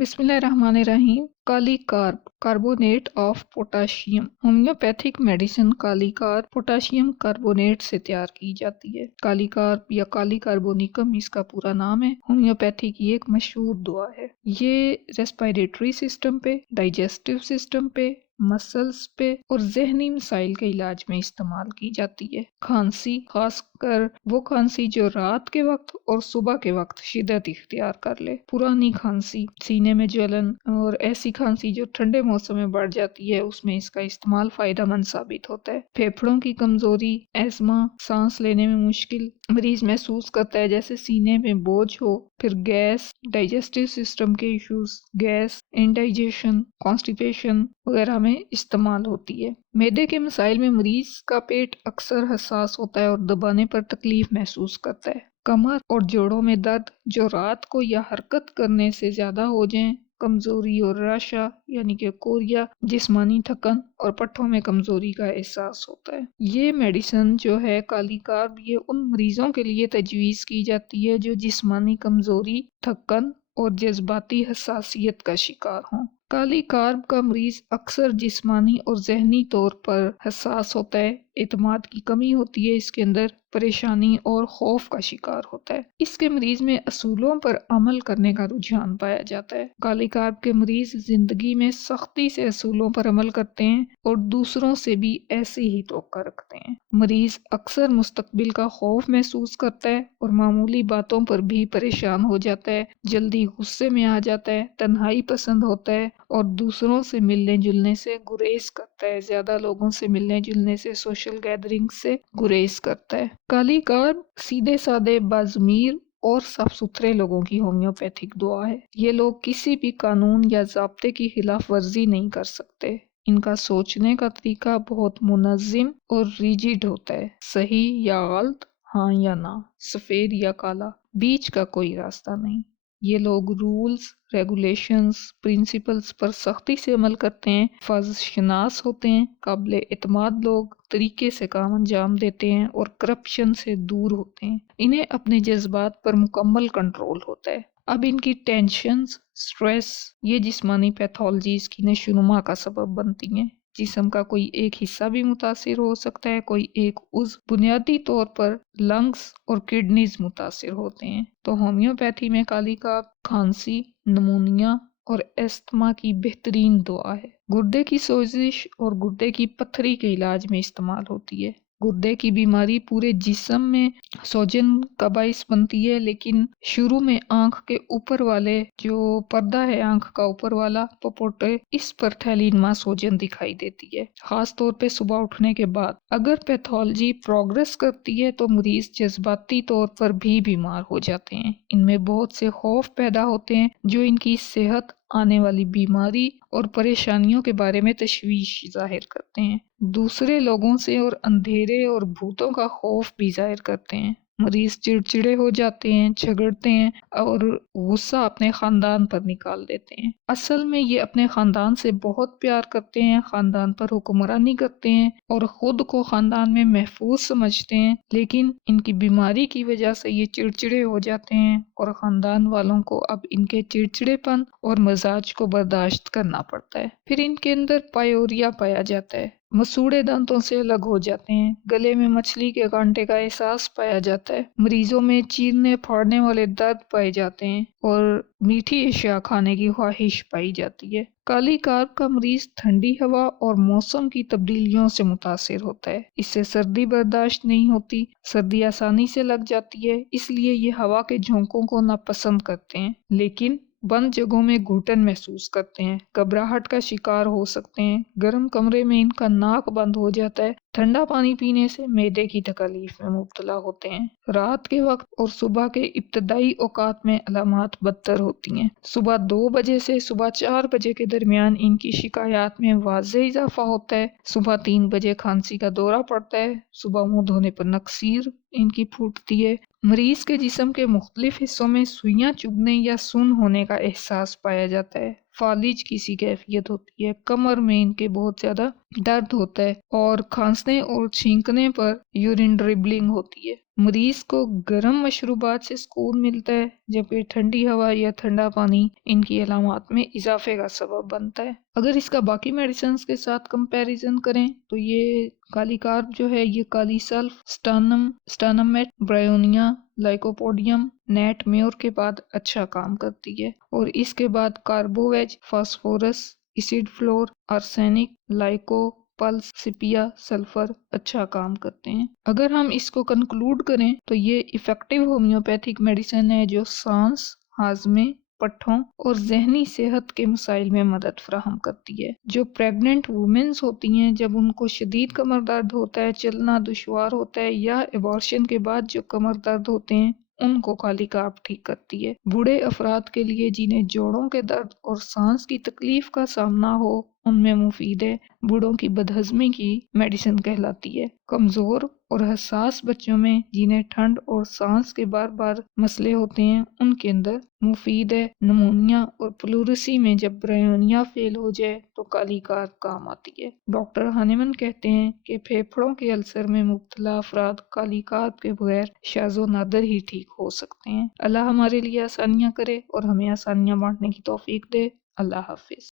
बिस्मिल्लाहिर्रहमानिर्रहीम। Kali carb carbonate of potassium. Homeopathic medicine kali carb potassium carbonate से तैयार की जाती है। काली कार्ब या काली कार्बोनिकम इसका पूरा नाम है। होम्योपैथी की एक मशहूर दवा है। ये रेस्पिरेटरी सिस्टम पे, डाइजेस्टिव सिस्टम पे, मसल्स पे और जहनी मसाइल के इलाज में इस्तेमाल की जाती है। खांसी, खासकर वो खांसी जो रात के वक्त और सुबह के वक्त शिद्दत इख्तियार कर ले, पुरानी खांसी, सीने में जलन और ऐसी खांसी जो ठंडे मौसम में बढ़ जाती है, उसमें इसका इस्तेमाल फायदेमंद साबित होता है। फेफड़ों की कमजोरी, एस्मा, सांस लेने में मुश्किल मरीज महसूस करता है जैसे सीने में बोझ हो, फिर गैस, डाइजेस्टिव सिस्टम के इश्यूज, गैस, इंडाइजेशन, कॉन्स्टिपेशन वगैरह में इस्तेमाल होती है। मैदे के मसाइल में मरीज का पेट अक्सर हसास होता है और दबाने पर तकलीफ महसूस करता है। कमर और जोड़ों में दर्द जो रात को या हरकत करने से ज्यादा हो जाए, कमजोरी और रशा यानी कि कोरिया, जिस्मानी थकन और पट्टों में कमजोरी का एहसास होता है। ये मेडिसिन जो है काली कार्ब, ये उन मरीजों के लिए तजवीज़ की जाती है जो जिस्मानी कमजोरी, थकन और जज्बाती हसासियत का शिकार हों। काली कार्ब का मरीज अक्सर जिस्मानी और जहनी तौर पर हसास होता है, एतमाद की कमी होती है इसके अंदर, परेशानी और खौफ का शिकार होता है। इसके मरीज में असूलों पर अमल करने का रुझान पाया जाता है। काली कार्ब के मरीज जिंदगी में सख्ती से असूलों पर अमल करते हैं और दूसरों से भी ऐसी ही तवक्को रखते हैं। मरीज अक्सर मुस्तकबिल का खौफ महसूस करता है और मामूली बातों पर भी परेशान हो जाता है, जल्दी गुस्से में आ जाता है, तन्हाई पसंद होता है और दूसरों से मिलने जुलने से गुरेज करता है, ज्यादा लोगों से मिलने जुलने से, सोशल गैदरिंग से गुरेज करता है। काली कार्ब सीधे साधे, बाज़मीर और साफ सुथरे लोगों की होम्योपैथिक दवा है। ये लोग किसी भी कानून या ज़ाब्ते की खिलाफ वर्जी नहीं कर सकते। इनका सोचने का तरीका बहुत मुनज़्ज़म और रिजिड होता है। सही या गलत, हाँ या ना, सफेद या काला, बीच का कोई रास्ता नहीं। ये लोग रूल्स, रेगुलेशंस, प्रिंसिपल्स पर सख्ती से अमल करते हैं, फर्जशनास होते हैं, काबिल एतमाद लोग, तरीके से काम अंजाम देते हैं और करप्शन से दूर होते हैं। इन्हें अपने जज्बात पर मुकम्मल कंट्रोल होता है। अब इनकी टेंशन्स, स्ट्रेस, ये जिस्मानी पैथोलॉजीज की नशोनुमा का सबब बनती हैं। जिस्म का कोई एक हिस्सा भी मुतासिर हो सकता है, कोई एक उज़्व, बुनियादी तौर पर लंग्स और किडनीज मुतासिर होते हैं। तो होम्योपैथी में काली कार्ब खांसी, नमूनिया और एस्थमा की बेहतरीन दवा है। गुर्दे की सोजिश और गुर्दे की पत्थरी के इलाज में इस्तेमाल होती है। गुर्दे की बीमारी पूरे जिस्म में सोजन का बाइस बनती है, लेकिन शुरू में आंख के ऊपर वाले जो पर्दा है, आंख का ऊपर वाला पपोटे, इस पर थैलीनमा सोजन दिखाई देती है, खास तौर पे सुबह उठने के बाद। अगर पैथोलॉजी प्रोग्रेस करती है तो मरीज जज्बाती तौर पर भी बीमार हो जाते हैं। इनमें बहुत से खौफ पैदा होते हैं जो इनकी सेहत, आने वाली बीमारी और परेशानियों के बारे में तशवीश जाहिर करते हैं। दूसरे लोगों से और अंधेरे और भूतों का खौफ भी जाहिर करते हैं। मरीज चिड़चिड़े हो जाते हैं, झगड़ते हैं और गुस्सा अपने खानदान पर निकाल देते हैं। असल में ये अपने खानदान से बहुत प्यार करते हैं, खानदान पर हुक्मरानी करते हैं और खुद को खानदान में महफूज समझते हैं, लेकिन इनकी बीमारी की वजह से ये चिड़चिड़े हो जाते हैं और खानदान वालों को अब इनके चिड़चिड़ेपन और मजाज को बर्दाश्त करना पड़ता है। फिर इनके अंदर पायोरिया पाया जाता है, मसूड़े दांतों से अलग हो जाते हैं, गले में मछली के कांटे का एहसास पाया जाता है, मरीजों में चीरने फाड़ने वाले दर्द पाए जाते हैं और मीठी अशिया खाने की ख्वाहिश पाई जाती है। काली कार्ब का मरीज ठंडी हवा और मौसम की तब्दीलियों से मुतासिर होता है। इससे सर्दी बर्दाश्त नहीं होती, सर्दी आसानी से लग जाती है, इसलिए ये हवा के झोंकों को नापसंद करते हैं, लेकिन बंद जगहों में घुटन महसूस करते हैं, घबराहट का शिकार हो सकते हैं, गर्म कमरे में इनका नाक बंद हो जाता है, ठंडा पानी पीने से मैदे की तकलीफ में मुब्तला होते हैं। रात के वक्त और सुबह के इब्तदाई औकात में अलामात बदतर होती हैं। सुबह 2 बजे से सुबह 4 बजे के दरमियान इनकी शिकायत में वाज़ेह इजाफा होता है। सुबह 3 बजे खांसी का दौरा पड़ता है, सुबह मुंह धोने पर नक्सीर इनकी फूटती है। मरीज के जिस्म के मुख्तलिफ हिस्सों में सुइयां चुभने या सुन्न होने का एहसास पाया जाता है। फालिज की सी कैफियत होती है, कमर में इनके बहुत ज्यादा दर्द होता है और खांसने और छींकने पर यूरिन ड्रिबलिंग होती है। मरीज को गर्म मशरूबात से सुकून मिलता है, जबकि ठंडी हवा या ठंडा पानी इनकी अलामात में इजाफे का सबब बनता है। अगर इसका बाकी मेडिसिन के साथ कंपैरिजन करें तो ये काली कार्ब जो है ये काली सल्फ, स्टानमेट, ब्रायोनिया, लाइकोपोडियम, नेट म्योर के बाद अच्छा काम करती है, और इसके बाद carbo veg, phosphorus, acid fluor, arsenic, lyco, puls, sepia, sulphur अच्छा काम करते हैं। अगर हम इसको कंक्लूड करें तो ये इफेक्टिव होम्योपैथिक मेडिसिन है जो सांस, हाजमे, पट्ठों और जहनी सेहत के मसाइल में मदद फराहम करती है। जो प्रेग्नेंट वुमेन्स होती हैं, जब उनको शदीद कमर दर्द होता है, चलना दुश्वार होता है, या एबॉर्शन के बाद जो कमर दर्द होते हैं, उनको काली कार्ब ठीक करती है। बूढ़े अफराद के लिए जिन्हें जोड़ों के दर्द और सांस की तकलीफ का सामना हो, उनमें मुफीद है। बूढ़ों की बदहजमी की मेडिसिन कहलाती है। कमजोर और हसास बच्चों में जिन्हें ठंड और सांस के बार बार मसले होते हैं, उनके अंदर मुफीद है। नमूनिया और प्लूरसी में जब ब्रायोनिया फेल हो जाए तो काली कार्ब काम आती है। डॉक्टर हनीमन कहते हैं कि फेफड़ों के अल्सर में मुब्तला अफराद काली कार्ब के बगैर शाज़ो नादर ही ठीक हो सकते हैं। अल्लाह हमारे लिए आसानियाँ करे और हमें आसानियाँ बांटने की तौफीक दे। अल्लाह हाफिज।